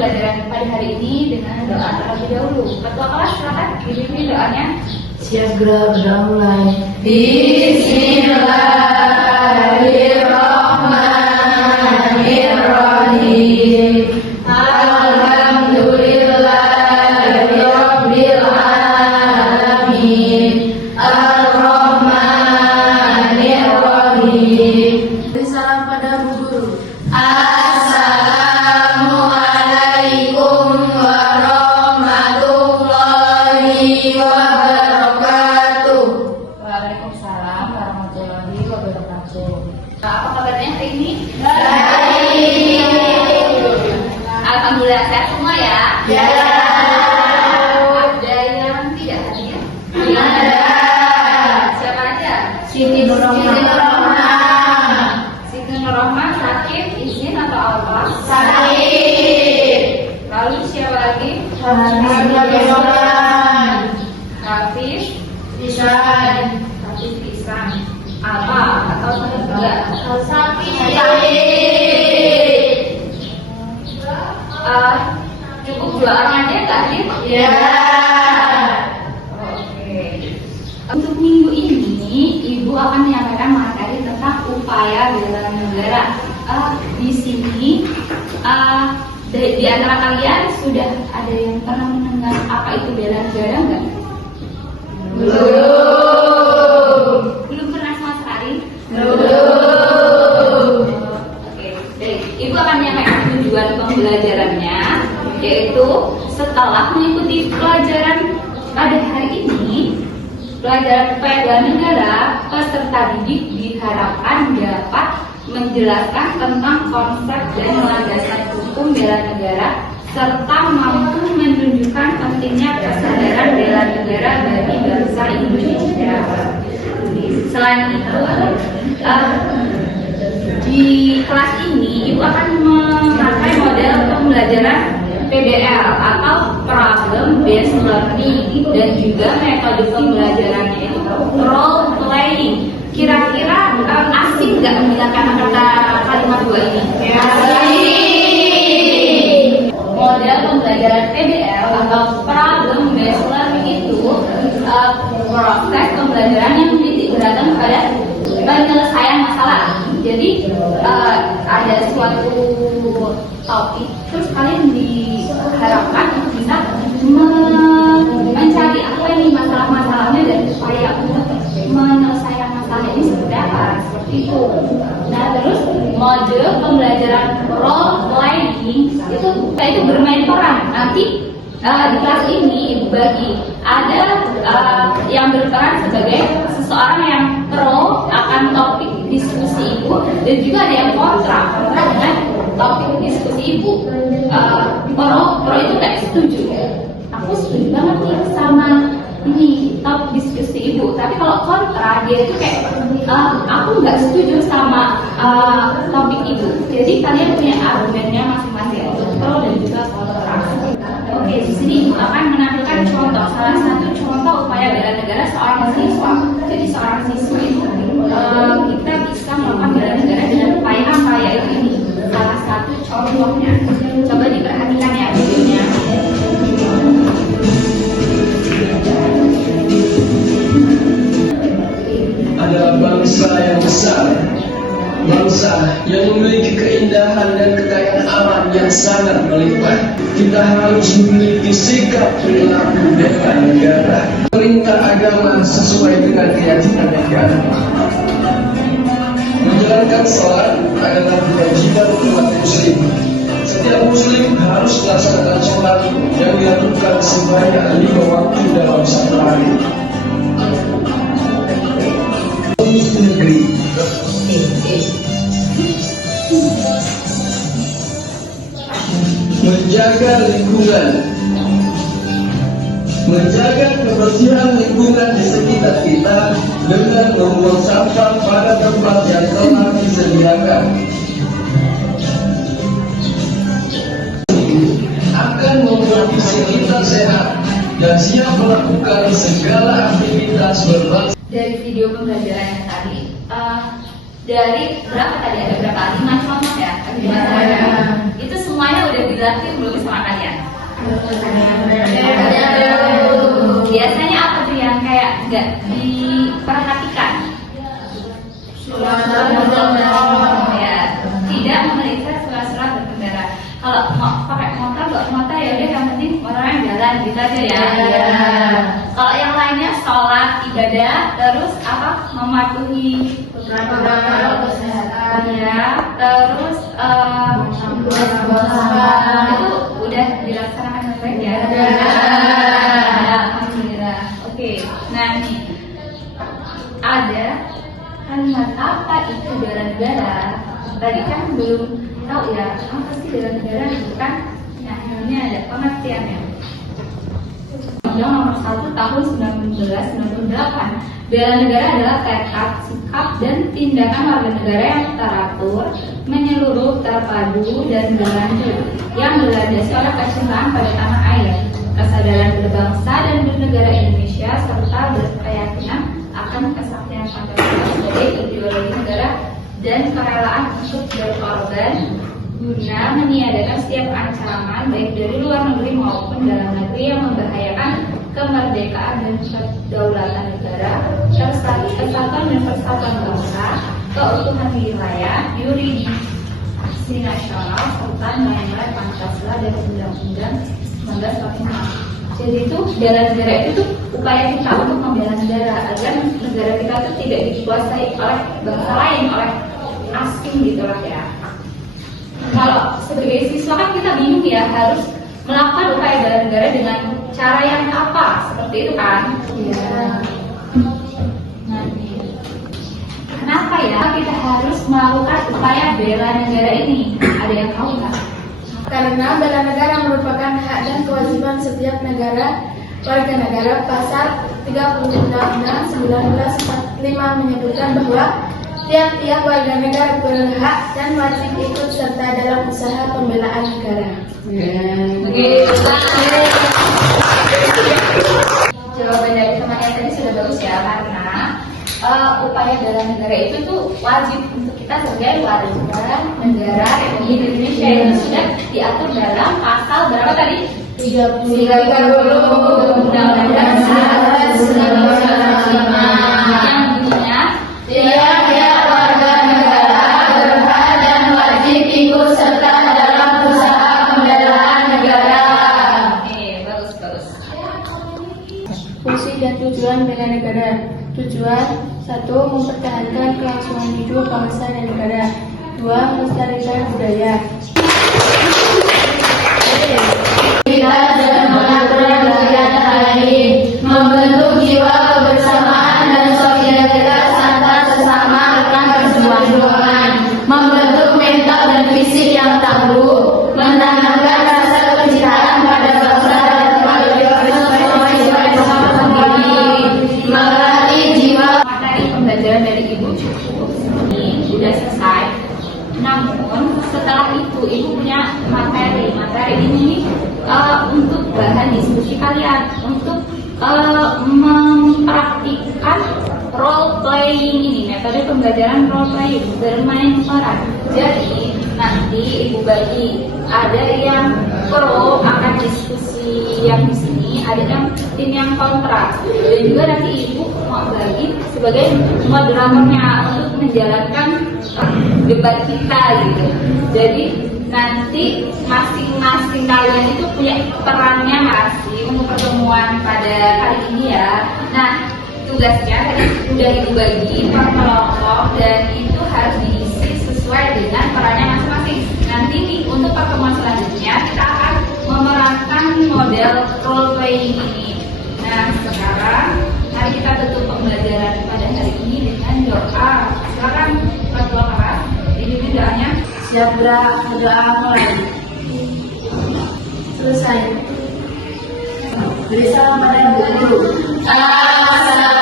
pembelajaran pada hari ini dengan doa terlebih dahulu. Ketua kelas silakan dipimpin doanya. Siap gerak, sudah mulai. Bismillahirrahmanirrahim. Alhamdulillahirabbil alamin. Ar-Rahmanirrahim. Beri salam pada Bu Guru. Assalamualaikum warahmatullahi wabarakatuh. Waalaikumsalam warahmatullahi wabarakatuh. Apa kabarnya hari ini? Baik. Alhamdulillah sehat semua ya. Ya. Ada yang tidak hadir? Ada. Siapa aja? Siti Nurrohmah. Siti Nurrohmah sakit, izin atau apa? Sakit. Lalu siapa lagi? Alhamdulillah. Hafiz, Isan. Hafiz Isan. Apa? Atau enggak? Sakit. Cukup doanya aja nggak sih? Ya. Oke. Untuk minggu ini, Ibu akan menyampaikan materi tentang upaya bela negara. Di sini, di antara kalian sudah ada yang pernah mendengar apa itu bela negara nggak? Belum pernah sama sekali? Oke, baik. Ibu akan menyampaikan tujuan pembelajarannya, yaitu setelah mengikuti pelajaran pada hari ini, pelajaran upaya bela negara, peserta didik diharapkan dapat menjelaskan tentang konsep dan landasan hukum bela negara serta mampu menunjukkan pentingnya kesadaran bela negara bagi bangsa Indonesia. Selain itu, di kelas ini Ibu akan memakai model pembelajaran PBL atau Problem Based Learning, dan juga metode pembelajarannya itu role playing. Kira-kira asing nggak mendengarkan kata kalimat dua ini? Model pembelajaran PBL atau Problem Based Learning itu proses pembelajaran yang menitik beratkan pada penyelesaian masalah. Jadi ada suatu topik, terus kalian diharapkan untuk bisa mencari apa ini masalah-masalahnya dan upaya untuk menyelesaikan masalah ini seperti apa, seperti itu. Nah, terus mode pembelajaran role playing itu bermain peran. Nanti di kelas ini Ibu bagi ada yang berperan sebagai seseorang yang pro akan topik diskusi Ibu, dan juga ada yang kontra dengan topik diskusi Ibu. Pro itu nggak setuju. Aku setuju banget nih sama ini topik diskusi Ibu. Tapi kalau kontra, dia itu kayak aku nggak setuju sama topik Ibu. Jadi kalian punya argumennya masing-masing untuk pro dan juga kontra. Oke, di sini Ibu akan menampilkan contoh, salah satu contoh upaya bela negara seorang siswa. Jadi seorang siswa itu kita bisa melakukan bela negara dengan upaya apa, yaitu ini salah satu contohnya. Coba diperhatikan ya videonya. Adalah bangsa yang besar, bangsa yang memiliki keindahan dan kekayaan alam yang sangat melimpah. Kita harus memiliki sikap perilaku bela negara, perintah agama sesuai dengan keyakinan negara. Menjalankan sholat adalah kewajiban umat muslim. Setiap muslim harus melaksanakan sholat yang dilakukan sebanyak 5 waktu dalam satu hari. Negeri menjaga lingkungan, menjaga kebersihan lingkungan di sekitar kita dengan membuang sampah pada tempat yang telah disediakan, akan membuat fisik kita sehat dan siap melakukan segala aktivitas berbangsa. Dari video pembelajaran yang tadi, dari berapa tadi, ada berapa? 5 contoh ya? Itu semuanya udah dijelasin belum sama kalian? Biasanya apa tuh yang kayak nggak diperhatikan? Ya, tidak memeriksa surat-surat berkendara. Kalau mau pakai motor, ya udah yang penting orangnya jalan gitu aja ya. Kalau yang lainnya sholat, ibadah, terus apa? Mematuhi protokol kesehatan ya. Terus itu udah dilaksanakan dengan baik ya. Alhamdulillah. Oke, nah nih ada kalimat apa itu bela negara? Tadi kan belum tahu ya apa sih bela negara itu kan? Nah ini ada pengertiannya. Undang Nomor 1 Tahun 1998, bela negara adalah tekad, sikap, dan tindakan warga negara yang teratur, menyeluruh, terpadu, dan berlanjut, yang dilandasi oleh kecintaan pada tanah air, kesadaran berbangsa dan bernegara Indonesia, serta berkeyakinan akan kesaktian Pancasila sebagai ideologi negara dan kerelaan untuk berkorban guna meniadakan setiap ancaman baik dari luar negeri maupun dalam negeri yang membahayakan kemerdekaan dan kedaulatan negara, kesatuan dan persatuan bangsa, keutuhan wilayah, yurisdiksi nasional, serta nilai-nilai Pancasila dan Undang-Undang 1945. Jadi itu bela negara itu tuh upaya kita untuk membela negara agar negara kita tuh tidak dikuasai oleh bangsa lain, oleh asing gitu lah ya. Kalau sebagai siswa kan kita bingung ya harus melakukan upaya bela negara dengan cara yang apa, seperti itu kan? Iya. Nah, kenapa ya kita harus melakukan upaya bela negara ini? Ada yang tahu nggak? Karena bela negara merupakan hak dan kewajiban setiap warga negara. Pasal 30 Undang-Undang 1945 menyebutkan bahwa tiap-tiap warga negara berhak dan wajib ikut serta dalam usaha pembelaan negara. Jawaban dari teman-teman tadi sudah bagus ya, karena upaya bela negara itu tuh wajib untuk kita sebagai warga negara Republik Indonesia yang sudah diatur dalam pasal berapa tadi? 30 Undang-Undang 1945 yang bunyinya Tiap-tiap warga negara berhak dan wajib ikut serta dalam usaha pembelaan negara. Oke, bagus. Fungsi dan tujuan bela negara. Tujuan 1. Mempertahankan kelangsungan hidup bangsa dan negara. 2. Melestarikan budaya. Kita dengan mengaturan kegiatan lain, membentuk jiwa kebersamaan dan solidaritas antar sesama rekan perjuangan, membentuk mental dan fisik yang tangguh, menanamkan rasa kecintaan pada bangsa dan patriotisme sendiri, melatih jiwa. Materi pembelajaran dari Ibu cukup ini sudah selesai. Namun setelah itu Ibu punya materi ini untuk bahan diskusi kalian, untuk mempraktikkan role playing ini, metode pembelajaran role playing, bermain peran. Jadi nanti Ibu bagi, ada yang pro akan diskusi yang di sini, ada yang tim yang kontra, dan juga nanti Ibu mau bagi sebagai moderatornya untuk menjalankan debat kita gitu. Jadi nanti masing-masing kalian itu punya perannya masing untuk pertemuan pada kali ini ya. Nah, tugasnya tadi sudah Ibu bagi per kelompok dan itu harus diisi sesuai dengan perannya masing-masing. Nanti nih untuk pertemuan selanjutnya kita akan memerankan model role playing ini. Nah, sekarang mari kita tutup pembelajaran pada hari ini dengan doa. Silakan berdoa keras. Ini doanya. Siap berdoa mulai. Selesai. Beri salam pada guru. Assalamualaikum.